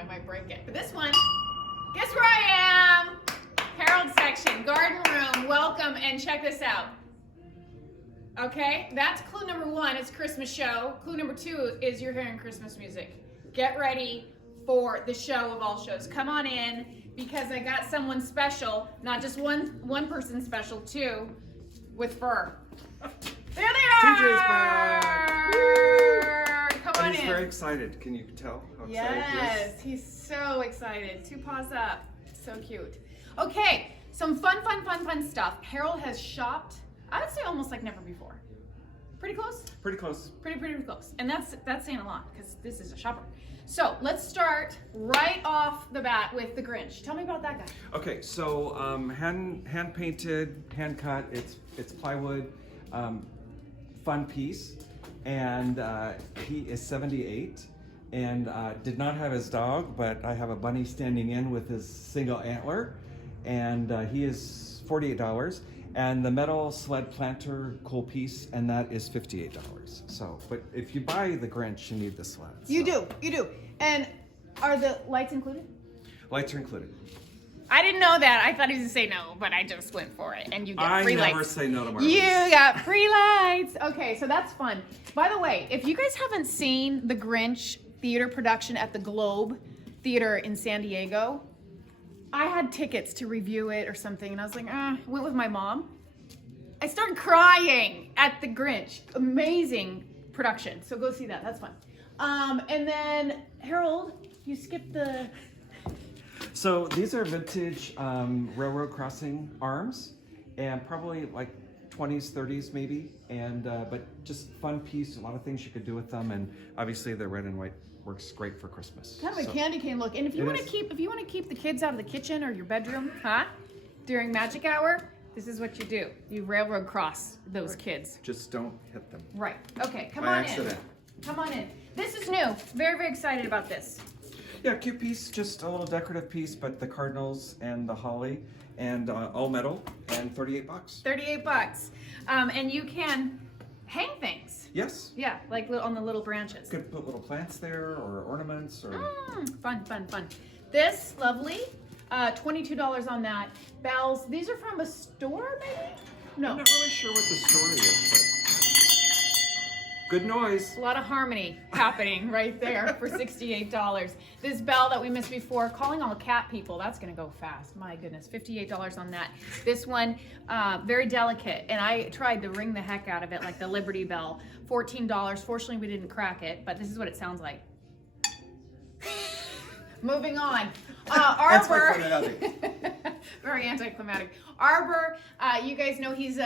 I might break it. But this one, guess where I am? Harold section, garden room, welcome, and check this out. Okay, that's clue number 1, it's Christmas show. Clue number 2 is you're hearing Christmas music. Get ready for the show of all shows. Come on in, because I got someone special, not just one person special, too, with fur. There they are! TJ's back! Come on And he's in. very excited. Can you tell how excited he is? Yes, he's so excited. 2 paws up. So cute. Okay, some fun stuff. Harold has shopped, I would say almost like never before. Pretty close? Pretty close. Pretty close. And that's saying a lot, because this is a shopper. So let's start right off the bat with the Grinch. Tell me about that guy. Okay, so hand painted, hand cut. It's plywood, fun piece, and he is 78, and did not have his dog, but I have a bunny standing in with his single antler, and he is $48. And the metal sled planter, cool piece, and that is $58. So, but if you buy the Grinch, you need the sled. You do. And are the lights included? Lights are included. I didn't know that. I thought he was gonna say no, but I just went for it. And you get free lights. I never say no to You Marley's. got free lights. Okay, so that's fun. By the way, if you guys haven't seen the Grinch theater production at the Globe Theater in San Diego, I had tickets to review it or something, and I was like, went with my mom. I started crying at the Grinch. Amazing production. So go see that. That's fun. And then Harold, you skipped the. So these are vintage railroad crossing arms, and probably like 20s, 30s maybe, and but just fun piece. A lot of things you could do with them, and obviously the red and white works great for Christmas. Kind of a So- candy cane look. And if you It want to is. keep the kids out of the kitchen or your bedroom, during magic hour, this is what you do. You railroad cross those kids. Just don't hit them. Right. Okay, come By on accident. in. Come on in. This is new. Very excited about this. Yeah, cute piece, just a little decorative piece, but the cardinals and the holly, and all metal, and $38. $38. And you can hang things. Yes. Yeah, like on the little branches. Could put little plants there, or ornaments, or Fun. This, lovely. $22 on that. Bells. These are from a store, maybe? No. I'm not really sure what the story is, but good noise. A lot of harmony happening right there for $68. This bell that we missed before, calling all cat people, that's gonna go fast. My goodness, $58 on that. This one, very delicate, and I tried to ring the heck out of it like the Liberty Bell. $14. Fortunately, we didn't crack it, but this is what it sounds like. Moving on. Arbor. Very anticlimactic. Arbor, you guys know he's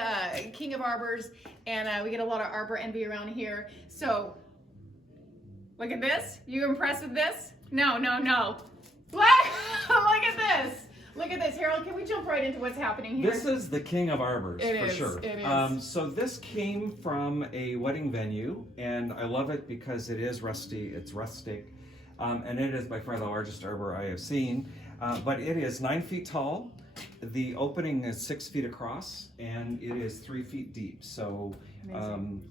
king of arbors, and we get a lot of arbor envy around here. So, look at this. You impressed with this? No. What? Look at this. Look at this. Harold, can we jump right into what's happening here? This is the king of arbors, It for is, sure. it is. So this came from a wedding venue, and I love it because it is rusty, it's rustic, and it is by far the largest arbor I have seen. But it is 9 feet tall. The opening is 6 feet across, and it is 3 feet deep. So,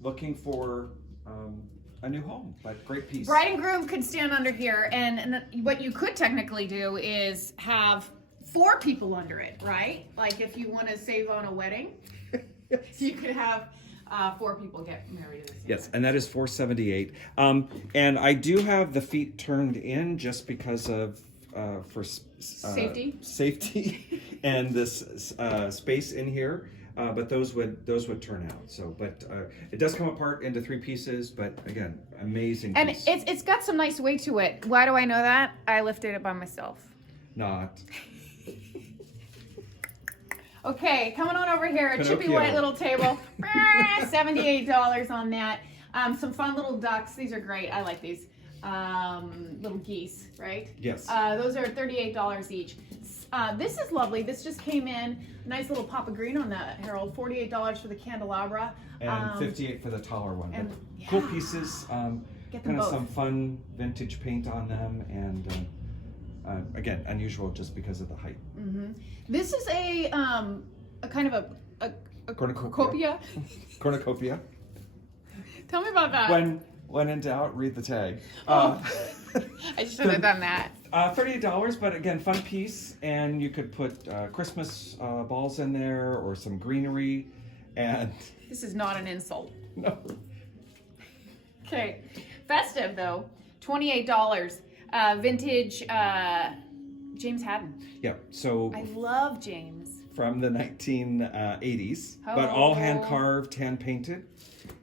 looking for a new home, but great piece. Bride and groom could stand under here, and what you could technically do is have 4 people under it, right? Like if you want to save on a wedding, you could have 4 people get married at the same Yes, time. and that is $478. And I do have the feet turned in just because of for safety and this space in here. But those would turn out. So, but it does come apart into 3 pieces. But again, amazing And piece. it's got some nice weight to it. Why do I know that? I lifted it by myself. Not. Okay, coming on over here, a chippy Pinocchio. white little table. $78 on that. Some fun little ducks. These are great. I like these. Little geese, right? Yes. Those are $38 each. This is lovely. This just came in. Nice little pop of green on that, Harold. $48 for the candelabra. And 58 for the taller one. and- But cool yeah. pieces. Get them Kind of both. some fun vintage paint on them, and again, unusual just because of the height. This is a kind of a cornucopia. Cornucopia. Tell me about that. When in doubt, read the tag. I should have done that. $38, but again, fun piece, and you could put Christmas balls in there or some greenery, and This is not an insult. no. Okay, festive though, $28. Vintage James Haddon. Yeah, so I love James. from the 1980s, but all hand carved, hand painted,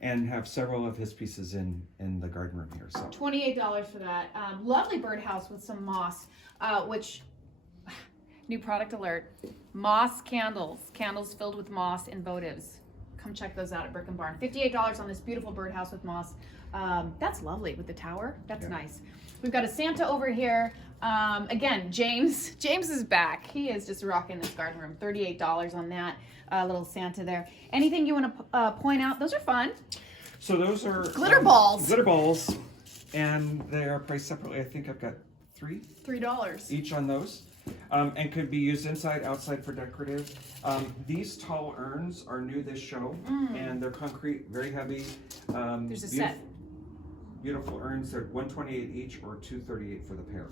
and have several of his pieces in the garden room here. So $28 for that. Lovely birdhouse with some moss, which, new product alert, moss candles filled with moss and votives. Come check those out at Brick and Barn. $58 on this beautiful birdhouse with moss. That's lovely with the tower. That's nice. We've got a Santa over here. Again, James is back. He is just rocking this garden room. $38 on that little Santa there. Anything you want to point out? Those are fun. So those are Glitter balls. Glitter balls, and they are priced separately. I think I've got $3 each on those, and could be used inside, outside for decorative. These tall urns are new this show, and they're concrete, very heavy. There's a set. Beautiful urns. They're $128 each or $238 for the pair.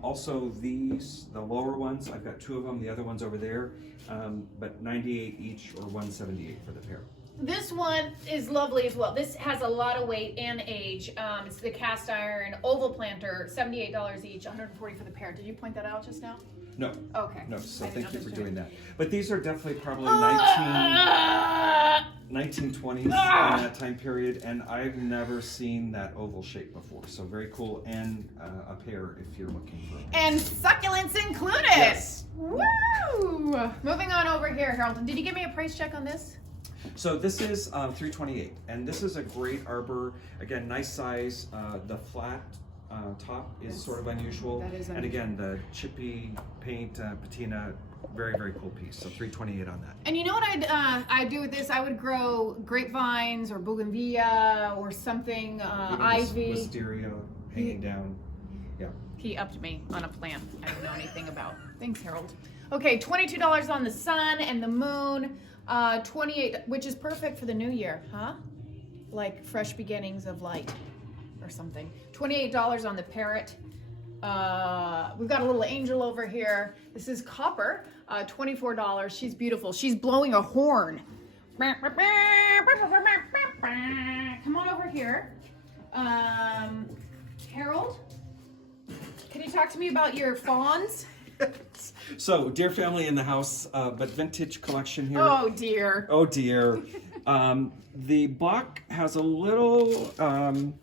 Also, these, the lower ones, I've got 2 of them. The other one's over there, but $98 each or $178 for the pair. This one is lovely as well. This has a lot of weight and age. It's the cast iron oval planter, $78 each, $140 for the pair. Did you point that out just now? No. Okay. No, so I didn't thank you for understand. doing that. But these are definitely probably 1920s in that time period, and I've never seen that oval shape before. So very cool, and a pair if you're looking for. And succulents included. Yes. Woo! Moving on over here, Harold. Did you give me a price check on this? So this is $328, and this is a great arbor. Again, nice size. The flat top is sort of unusual. That is And again, the chippy paint patina, very, very cool piece. So $328 on that. And you know what I'd do with this? I would grow grapevines or bougainvillea or something, ivy. Wisteria hanging down. Yeah. He upped me on a plant I don't know anything about. Thanks, Harold. Okay, $22 on the sun and the moon. 28, which is perfect for the new year, huh? Like fresh beginnings of light or something. $28 on the parrot. We've got a little angel over here. This is copper. $24. She's beautiful. She's blowing a horn. Come on over here. Harold, can you talk to me about your fawns? So, dear family in the house, but vintage collection here. Oh dear. Oh dear. The buck has a little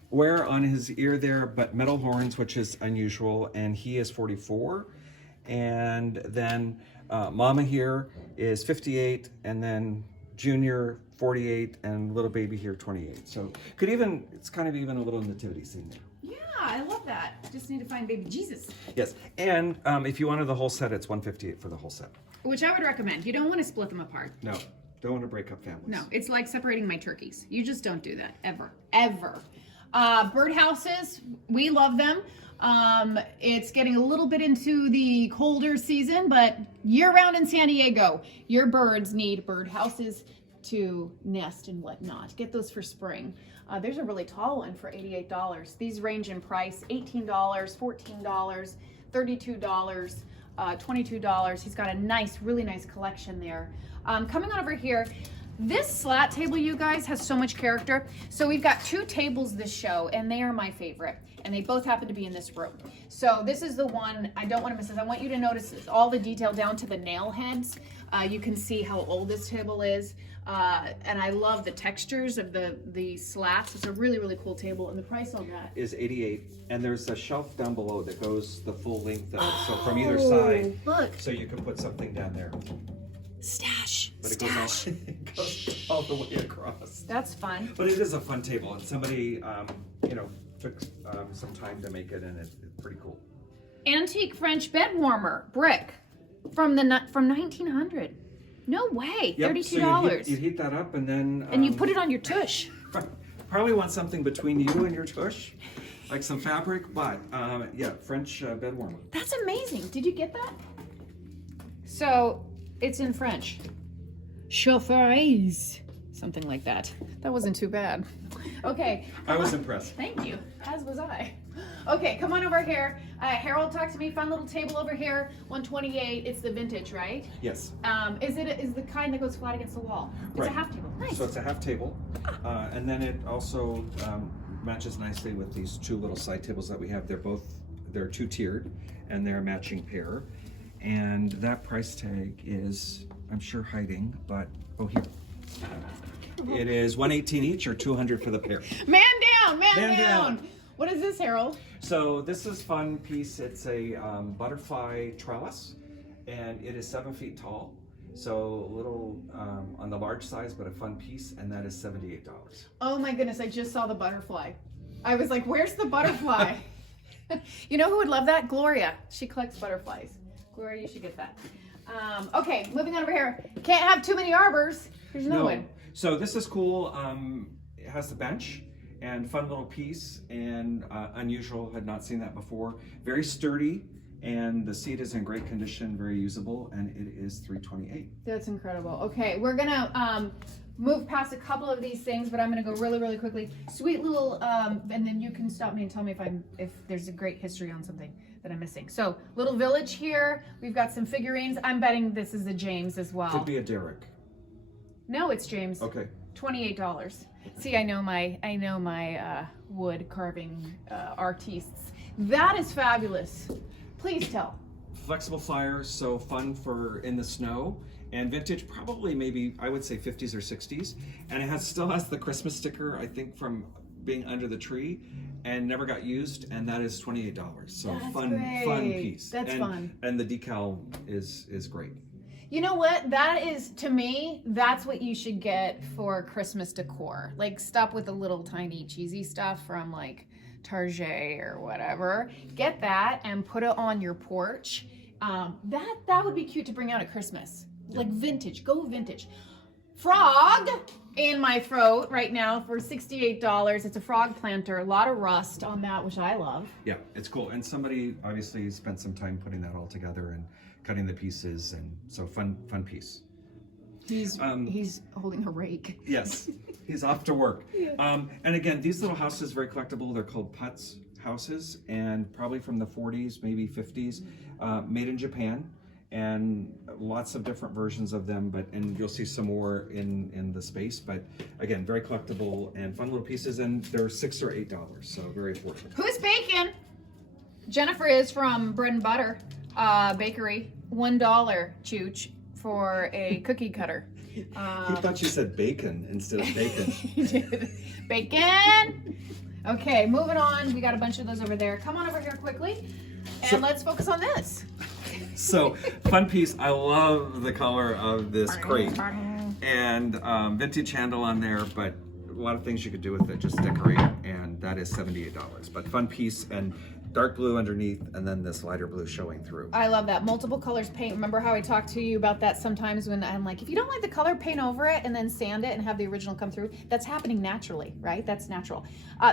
wear on his ear there, but metal horns, which is unusual, and he is 44. And then Mama here is 58, and then Junior 48, and little baby here 28. So it's kind of even a little nativity scene there. Yeah, I love that. Just need to find baby Jesus. Yes, and if you wanted the whole set, it's $158 for the whole set. Which I would recommend. You don't want to split them apart. No, don't want to break up families. No, it's like separating my turkeys. You just don't do that, ever, ever. Birdhouses, we love them. It's getting a little bit into the colder season, but year-round in San Diego, your birds need birdhouses to nest and whatnot. Get those for spring. There's a really tall one for $88. These range in price, $18, $14, $32, $22. He's got a nice, really nice collection there. Coming on over here, this slat table, you guys, has so much character. So we've got 2 tables this show, and they are my favorite. And they both happen to be in this room. So this is the one, I don't want to miss this. I want you to notice all the detail down to the nail heads. You can see how old this table is. And I love the textures of the slats. It's a really, really cool table. And the price on that is $88, and there's a shelf down below that goes the full length of it. So from either side, look. so you can put something down there. Stash. But Stash. it goes all the way across. That's fun. But it is a fun table, and somebody, took some time to make it, and it's pretty cool. Antique French bed warmer, brick, from 1900. No way, Yep, $32. so you'd heat that up, and then And you put it on your tush. probably want something between you and your tush, like some fabric. But yeah, French bed warmer. That's amazing. Did you get that? So it's in French. Chauffaise. Something like that. That wasn't too bad. Okay. I was impressed. Thank you. As was I. Okay, come on over here. Harold, talk to me. Fun little table over here. 128. It's the vintage, right? Yes. Is the kind that goes flat against the wall? It's Right. a half table. Nice. So it's a half table, and then it also matches nicely with these two little side tables that we have. They're two-tiered, and they're a matching pair. And that price tag is, I'm sure, hiding, but here. It is $118 each, or $200 for the pair. Man down, man Man down. down. What is this, Harold? So this is fun piece. It's a butterfly trellis, and it is 7 feet tall. So a little on the large size, but a fun piece, and that is $78. Oh my goodness, I just saw the butterfly. I was like, where's the butterfly? You know who would love that? Gloria. She collects butterflies. Gloria, you should get that. Okay, moving on over here. Can't have too many arbors. There's no one. So this is cool. It has the bench and fun little piece, and unusual, had not seen that before. Very sturdy, and the seat is in great condition, very usable, and it is $328. That's incredible. Okay, we're gonna move past a couple of these things, but I'm gonna go really, really quickly. Sweet little, and then you can stop me and tell me if there's a great history on something that I'm missing. So, little village here. We've got some figurines. I'm betting this is a James as well. Could be a Derek. No, it's James. Okay. $28. See, I know my wood carving artists. That is fabulous. Please tell. Flexible flyer, so fun for in the snow, and vintage, probably maybe I would say 50s or 60s, and it still has the Christmas sticker, I think, from being under the tree, and never got used, and that is $28. So That's fun great. piece. That's fun. And the decal is great. You know what? That is, to me, that's what you should get for Christmas decor. Like, stop with the little tiny cheesy stuff from like Target or whatever. Get that and put it on your porch. That would be cute to bring out at Christmas. Like vintage, go vintage. Frog in my throat right now for $68. It's a frog planter, a lot of rust on that, which I love. Yeah, it's cool. And somebody obviously spent some time putting that all together and cutting the pieces, and so fun piece. He's holding a rake. Yes, he's off to work. And again, these little houses, very collectible. They're called Putz houses, and probably from the 40s, maybe 50s, made in Japan, and lots of different versions of them. And you'll see some more in the space. But again, very collectible and fun little pieces, and they're $6 or $8, so very affordable. Who's baking? Jennifer is from Bread and Butter Bakery. $1, Chooch, for a cookie cutter. He thought you said bacon instead of bacon. Bacon! Okay, moving on. We got a bunch of those over there. Come on over here quickly, and let's focus on this. So, fun piece. I love the color of this crate. And vintage handle on there, but a lot of things you could do with it, just decorate, and that is $78. But fun piece, and dark blue underneath, and then this lighter blue showing through. I love that. Multiple colors paint. Remember how I talked to you about that sometimes when I'm like, if you don't like the color, paint over it and then sand it and have the original come through. That's happening naturally, right? That's natural.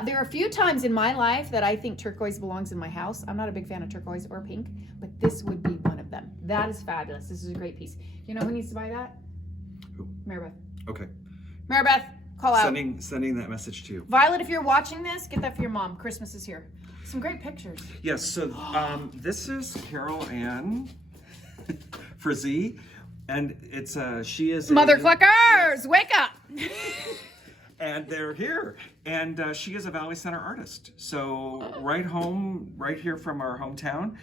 There are a few times in my life that I think turquoise belongs in my house. I'm not a big fan of turquoise or pink, but this would be one of them. That is fabulous. This is a great piece. You know who needs to buy that? Who? Maribeth. Okay. Maribeth, call out. Sending that message to you. Violet, if you're watching this, get that for your mom. Christmas is here. Some great pictures. Yes, so this is Carol Ann Frizzy, and it's she is Mother Cluckers, wake up! And they're here, and she is a Valley Center artist. So right here from our hometown,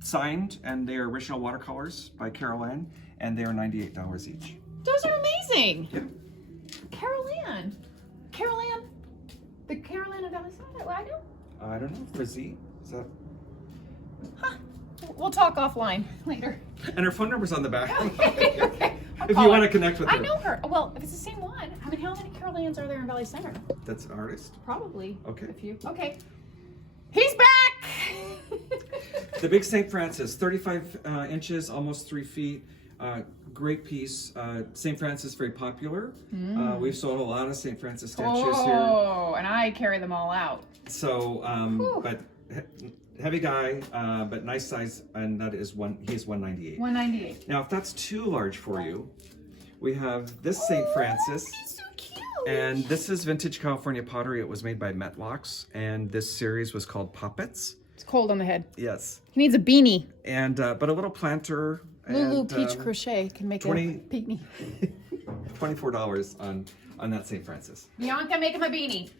signed, and they are original watercolors by Carol Ann, and they are $98 each. Those are amazing. Yeah. Carol Ann, the Carol Ann of Valley Center. I know. I don't know, Frizzy. Is that? Huh. We'll talk offline later. And her phone number's on the back. Okay. If you want to connect with her. I know her. Well, if it's the same one, how many Carol Anns are there in Valley Center? That's an artist. Probably. Okay. A few. Okay. He's back! The big St. Francis, 35 inches, almost 3 feet. Great piece. St. Francis, very popular. We've sold a lot of St. Francis statues here. Oh, and I carry them all out. So, but heavy guy, but nice size, and that is he's $198. $198. Now, if that's too large for you, we have this St. Francis. He's so cute. And this is vintage California pottery. It was made by Metlocks, and this series was called Poppets. It's cold on the head. Yes. He needs a beanie. And but a little planter. Lulu and, Peach Crochet can make 20 a beanie. $24 on that St. Francis. Bianca, make him a beanie.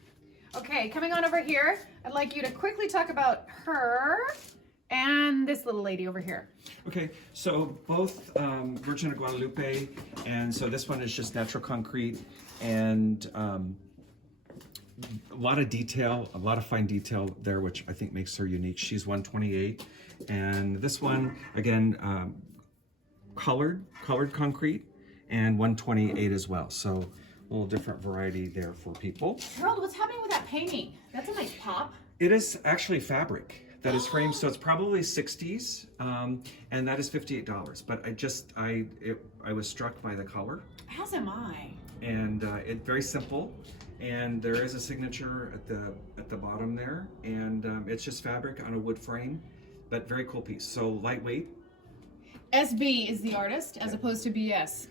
Okay, coming on over here, I'd like you to quickly talk about her and this little lady over here. Okay, so both Virgin of Guadalupe, and so this one is just natural concrete, and a lot of detail, a lot of fine detail there, which I think makes her unique. She's 128, and this one, again, colored concrete, and 128 as well. So a little different variety there for people. Harold, what's happening with that painting? That's a nice pop. It is actually fabric that is framed, so it's probably 60s, and that is $58. But I was struck by the color. As am I. And it's very simple, and there is a signature at the bottom there, and it's just fabric on a wood frame, but very cool piece. So lightweight. SB is the artist as opposed to BS.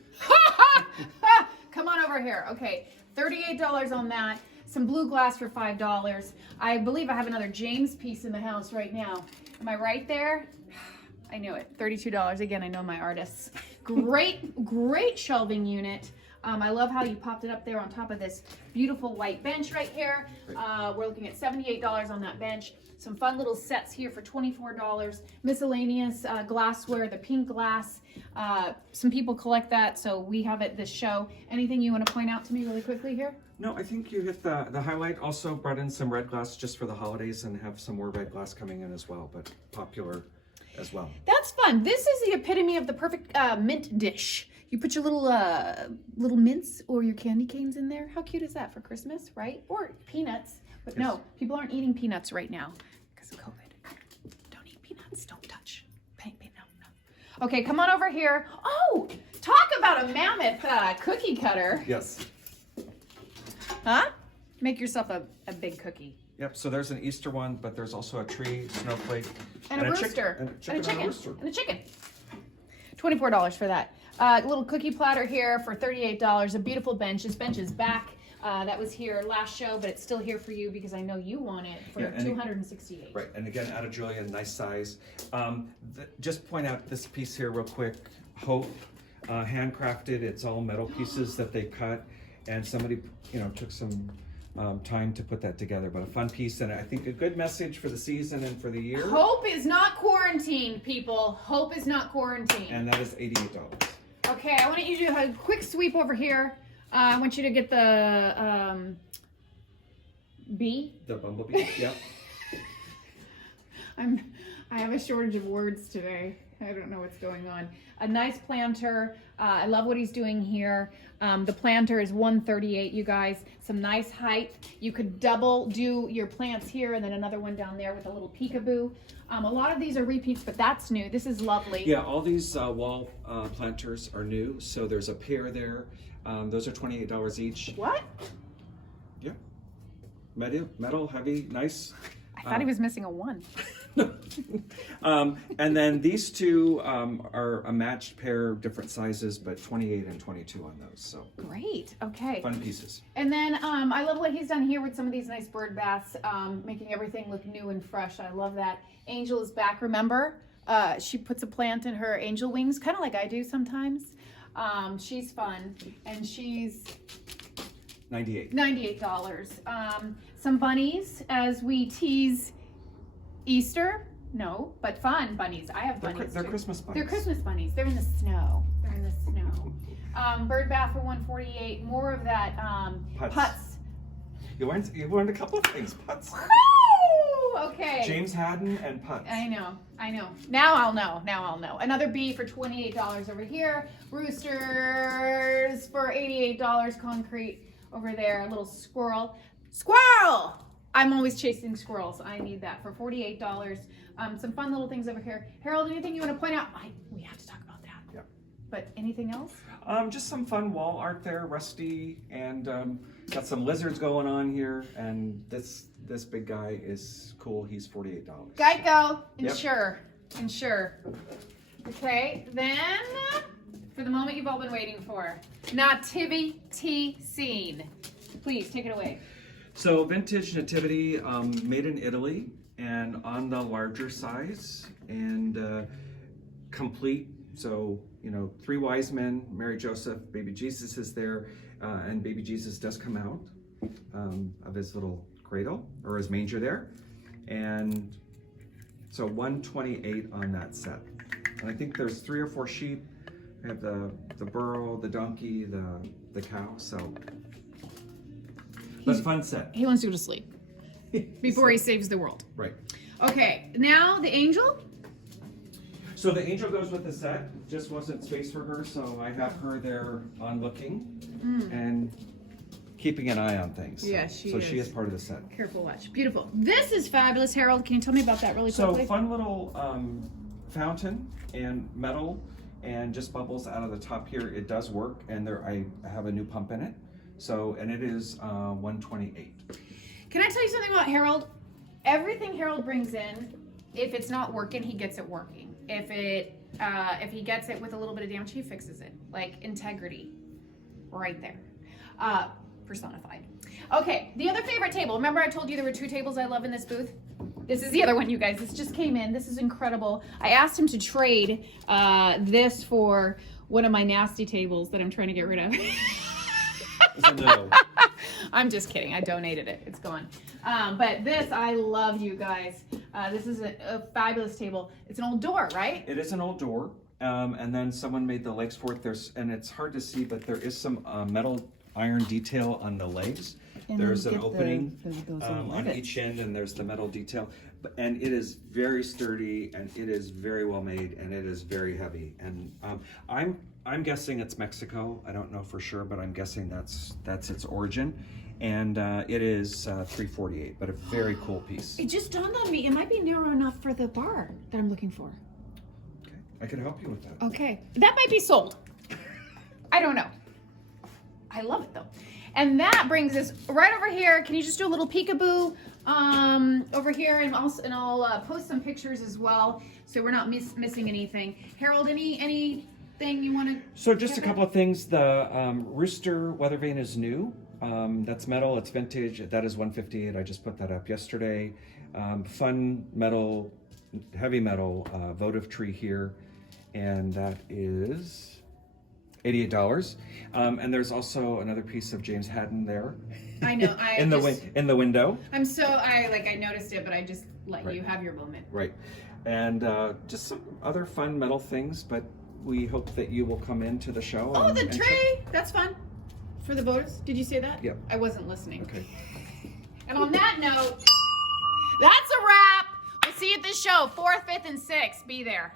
Come on over here. Okay, $38 on that. Some blue glass for $5. I believe I have another James piece in the house right now. Am I right there? I knew it. $32. Again, I know my artists. Great shelving unit. I love how you popped it up there on top of this beautiful white bench right here. We're looking at $78 on that bench. Some fun little sets here for $24. Miscellaneous glassware, the pink glass. Some people collect that, so we have it this show. Anything you want to point out to me really quickly here? No, I think you hit the highlight. Also brought in some red glass just for the holidays, and have some more red glass coming in as well, but popular as well. That's fun. This is the epitome of the perfect mint dish. You put your little mints or your candy canes in there. How cute is that for Christmas, right? Or peanuts. But Yes. no, people aren't eating peanuts right now because of COVID. Don't eat peanuts. Don't touch. No. Okay, come on over here. Oh, talk about a mammoth cookie cutter. Yes. Huh? Make yourself a big cookie. Yep, so there's an Easter one, but there's also a tree, snowflake, And a rooster. And a chicken. And a chicken. $24 for that. Little cookie platter here for $38. A beautiful bench. This bench is back. That was here last show, but it's still here for you because I know you want it for $268. Right, and again, out of Julian, nice size. Just point out this piece here real quick. Hope, handcrafted. It's all metal pieces that they cut, and somebody, took some time to put that together. But a fun piece, and I think a good message for the season and for the year. Hope is not quarantined, people. Hope is not quarantined. And that is $88. Okay, I want you to do a quick sweep over here. I want you to get the bee. The bumblebee, yep. I have a shortage of words today. I don't know what's going on. A nice planter. I love what he's doing here. The planter is $138, you guys. Some nice height. You could double do your plants here and then another one down there with a little peekaboo. A lot of these are repeats, but that's new. This is lovely. Yeah, all these wall planters are new. So there's a pair there. Those are $28 each. What? Yeah. Metal, heavy, nice. I thought he was missing a one. And then these two are a matched pair, different sizes, but 28 and 22 on those. So Great. Okay. fun pieces. And then I love what he's done here with some of these nice bird baths, making everything look new and fresh. I love that. Angel is back, remember? She puts a plant in her angel wings, kind of like I do sometimes. She's fun, and she's $98. Some bunnies as we tease Easter. No, but fun bunnies. I have bunnies. They're too. Christmas bunnies. They're Christmas bunnies. They're in the snow. Bird bath for $148. More of that putts. You learned a couple of things. Putts. Woo! Okay. James Haddon and putts. I know. Now I'll know. Another bee for $28 over here. Roosters for $88. Concrete over there. A little squirrel. Squirrel! I'm always chasing squirrels. I need that for $48. Some fun little things over here. Harold, anything you want to point out? We have to talk about that. Yeah. But anything else? Just some fun wall art there, rusty, and got some lizards going on here. And this big guy is cool. He's $48. Geico. Yep. Insure. Okay, then for the moment you've all been waiting for. Nativity scene. Please take it away. So vintage nativity, made in Italy and on the larger size and complete. So, you know, 3 wise men, Mary, Joseph, baby Jesus is there, and baby Jesus does come out of his little cradle or his manger there. And so 128 on that set. And I think there's 3 or 4 sheep. We have the burro, the donkey, the cow. So, but fun set. He wants to go to sleep before he saves the world. Right. Okay, now the angel. So the angel goes with the set. Just wasn't space for her, so I have her there on looking and keeping an eye on things. So, Yeah, she so she is. is part of the set. Careful watch. Beautiful. This is fabulous, Harold. Can you tell me about that really So quickly? fun little fountain and metal and just bubbles out of the top here. It does work, and there I have a new pump in it. So, and it is 128. Can I tell you something about Harold? Everything Harold brings in, if it's not working, he gets it working. If he gets it with a little bit of damage, he fixes it. Like integrity, right there, personified. Okay, the other favorite table. Remember I told you there were 2 tables I love in this booth? This is the other one, you guys. This just came in. This is incredible. I asked him to trade this for one of my nasty tables that I'm trying to get rid of. So no. I'm just kidding. I donated it. It's gone. But this, I love, you guys. This is a fabulous table. It's an old door, right? It is an old door, and then someone made the legs for it. And it's hard to see, but there is some metal iron detail on the legs. And There's then an get opening those on each end, and there's the metal detail. And it is very sturdy, and it is very well made, and it is very heavy. And I'm guessing it's Mexico. I don't know for sure, but I'm guessing that's its origin. And it is $348, but a very cool piece. It just dawned on me. It might be narrow enough for the bar that I'm looking for. Okay, I can help you with that. Okay. That might be sold. I don't know. I love it, though. And that brings us right over here. Can you just do a little peekaboo over here? And I'll post some pictures as well, so we're not missing anything. Harold, anything you want to? So just a couple of things. The Rooster weather vane is new. That's metal. It's vintage. That is 158. I just put that up yesterday. Fun metal, heavy metal votive tree here, and that is $88. And there's also another piece of James Haddon there. I know. in the window. I noticed it, but I just let Right. you have your moment. Right. And just some other fun metal things, but we hope that you will come into the show. Oh, the and tray! That's fun. For the voters? Did you say that? Yep. I wasn't listening. Okay. And on that note, that's a wrap. We'll see you at the show, 4th, 5th, and 6th. Be there.